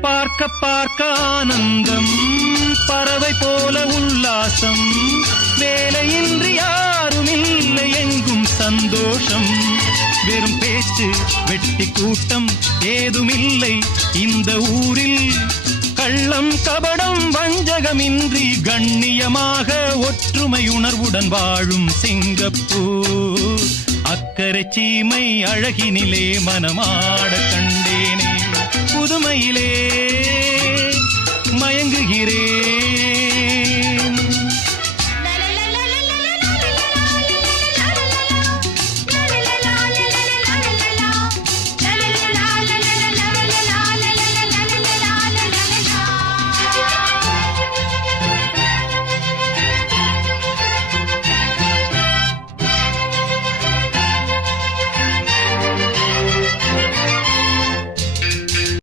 பார்க்க பார்க்க ஆனந்தம், பறவை போல உல்லாசம், வேலையின்றி யாரும் இல்லை எங்கும் சந்தோஷம். வெறும் பேச்சு வெட்டி கூட்டம் ஏதுமில்லை இந்த ஊரில். கள்ளம் கபடம் வஞ்சகமின்றி கண்ணியமாக ஒற்றுமை உணர்வுடன் வாழும் சிங்கப்பூர். அக்கரை சீமை அழகினிலே மனமாட கண்டேனே.